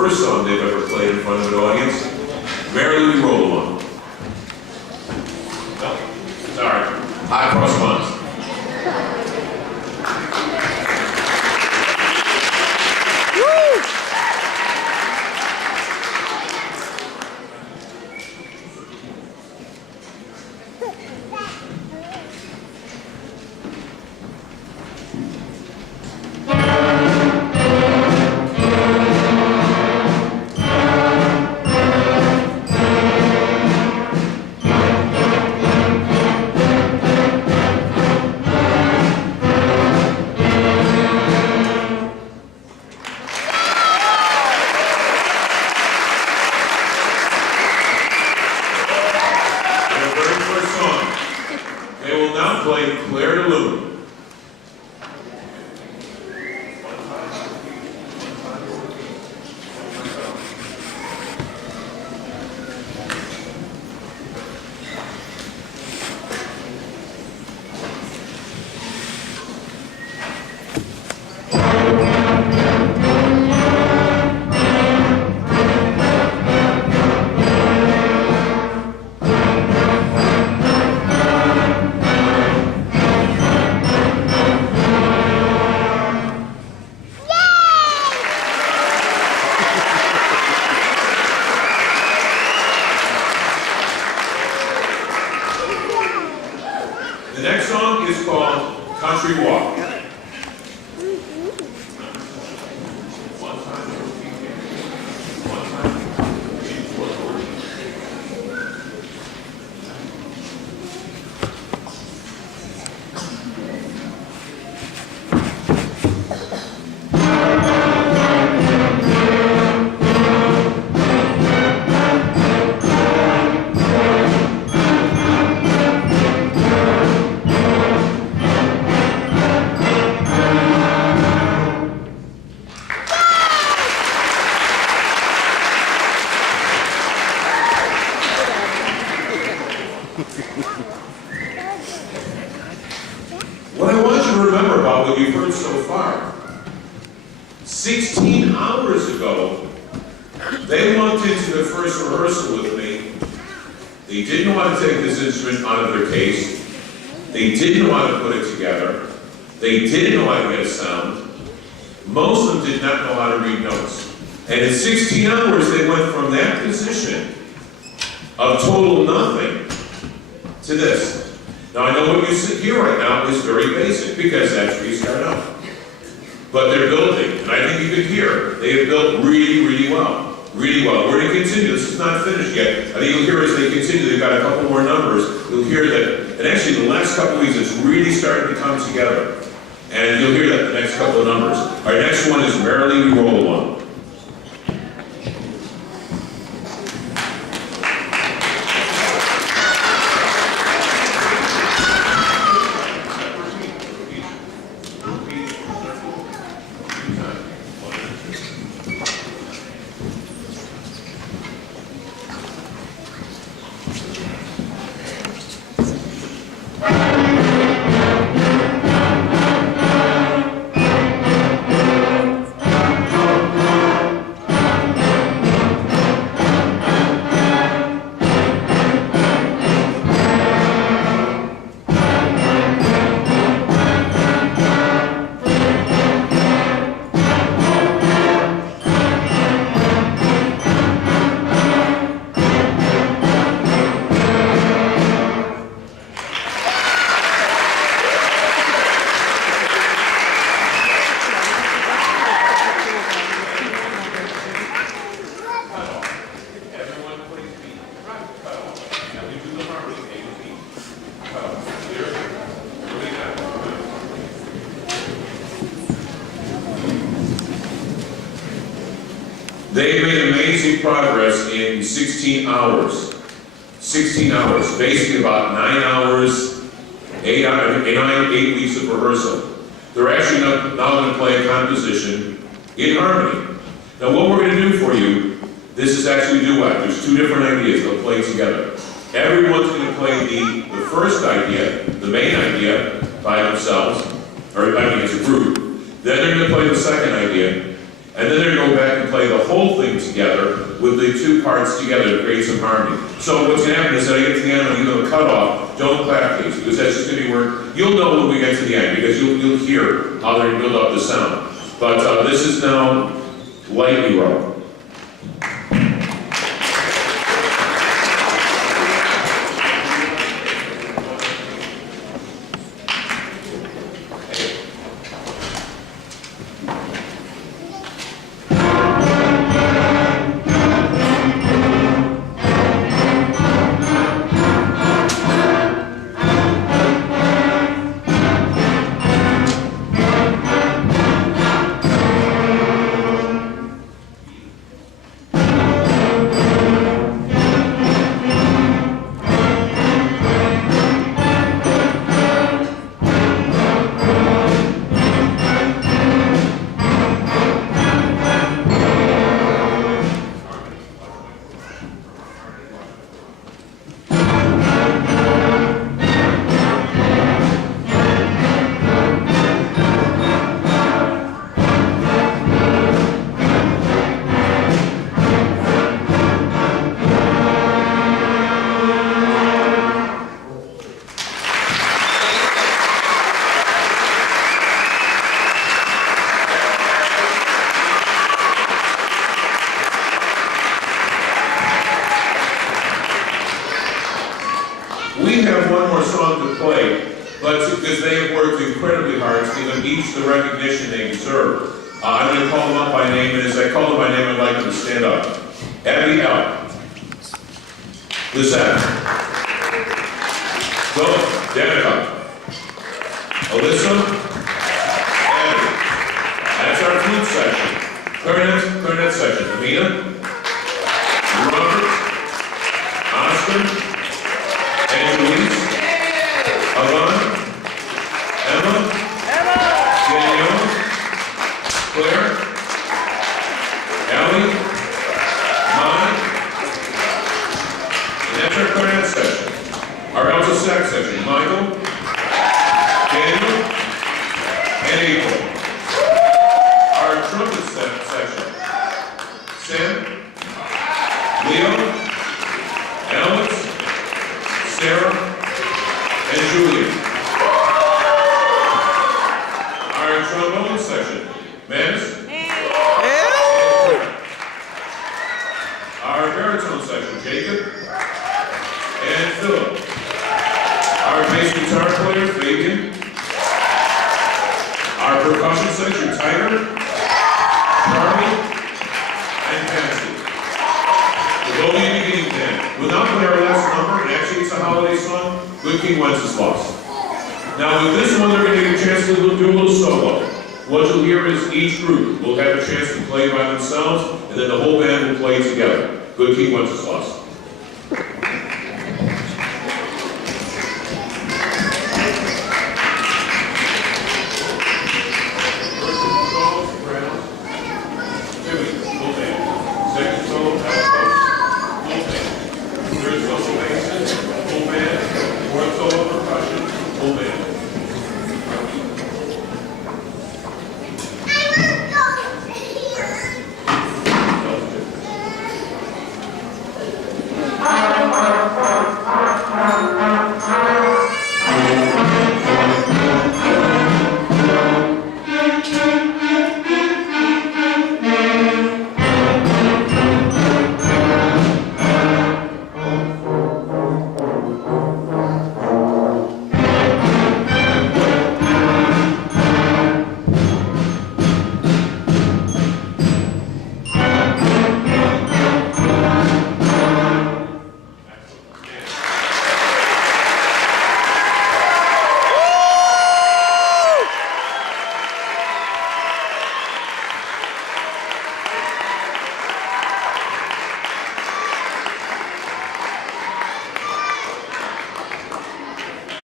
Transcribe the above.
first song they've ever played in front of an audience. Merrily We Roll Along. No, sorry. High Cross Buns. The next song is called Country Walk. What I want you to remember about what you've heard so far, 16 hours ago, they walked into the first rehearsal with me. They didn't know how to take this instrument out of their case. They didn't know how to put it together. They didn't know how to get a sound. Most of them did not know how to read notes. And in 16 hours, they went from that position of total nothing to this. Now, I know what you sit here right now is very basic, because that's where you start out. But they're building, and I think you can hear, they have built really, really well. Really well. We're going to continue. This is not finished yet. I think you'll hear as they continue, they've got a couple more numbers. You'll hear that, and actually the last couple of weeks, it's really starting to come together. And you'll hear that the next couple of numbers. Our next one is Merrily We Roll Along. They made amazing progress in 16 hours. 16 hours, basically about 9 hours, 8 weeks of rehearsal. They're actually now going to play a composition in harmony. Now what we're going to do for you, this is actually a duet. There's two different ideas, they'll play together. Everyone's going to play the first idea, the main idea, by themselves, or I mean it's a group. Then they're going to play the second idea, and And then they're going to go back and play the whole thing together with the two parts together to create some harmony. So what's going to happen is that I get to the end and I'm going to cut off. Don't clap, please, because that's just going to be where you'll know when we get to the end, because you'll hear how they build up the sound. But this is now lightly row. We have one more song to play, but because they have worked incredibly hard to give them each the recognition they deserve, I'm going to call them up by name, and as I call them by name, I'd like them to stand up. Abby L. Lizette. Go. Danica. Alyssa. Abby. That's our flute section. Clarinet section. Amina. Robert. Oscar. Angeline, Alana, Emma, Danielle, Claire, Allie, Mine, and that's our clarinet section. Our alto sax section, Michael, Daniel, and April. Our trumpet section, Sam, Leo, Alex, Sarah, and Julia. Our trombone section, Maanas. Our baritone section, Jacob and Philip. Our bass guitar player, Fabian. Our percussion section, Tiger, Charlie, and Patsy. The Beaubien Beginning Band. We'll now play our last number, and actually it's a holiday song, Good King Wenceslas. Now with this one, they're going to get a chance to do a little solo. What you'll hear is each group will have a chance to play by themselves, and then the whole band will play together. Good King Wenceslas.